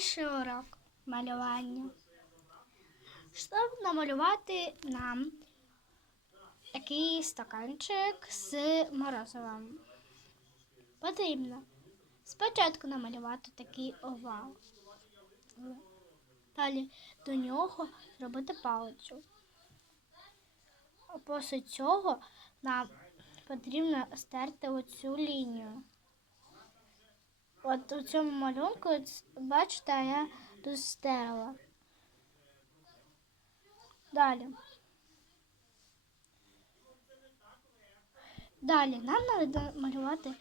Перший урок малювання. Щоб намалювати нам такий стаканчик з морозивом. Потрібно спочатку намалювати такий овал. Далі до нього зробити палицю. А Після цього нам потрібно стерти оцю лінію. От у цьому малюнку, бачите, я тут стерла. Далі. Далі нам треба малювати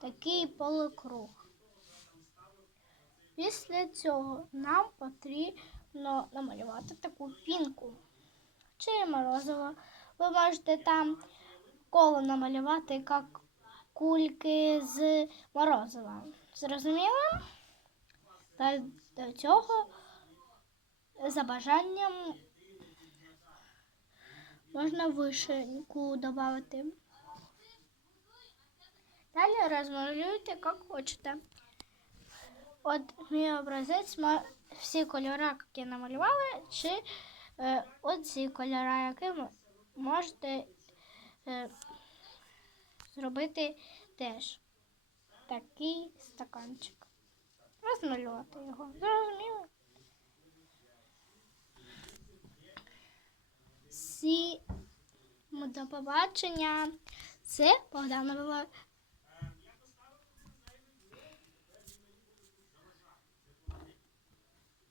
такий полукруг. Після цього нам потрібно намалювати таку пінку чи морозиво. Ви можете там коло намалювати, як кульки з морозива. Зрозуміло? Та до цього за бажанням можна вишеньку додати. Далі розмалюйте, як хочете. От мій образець, всі кольори, які намалювали, чи е, оці кольори, які можете е, зробити теж такий стаканчик. Розмалювати його. Зрозуміло? Всі до побачення. Це Богданова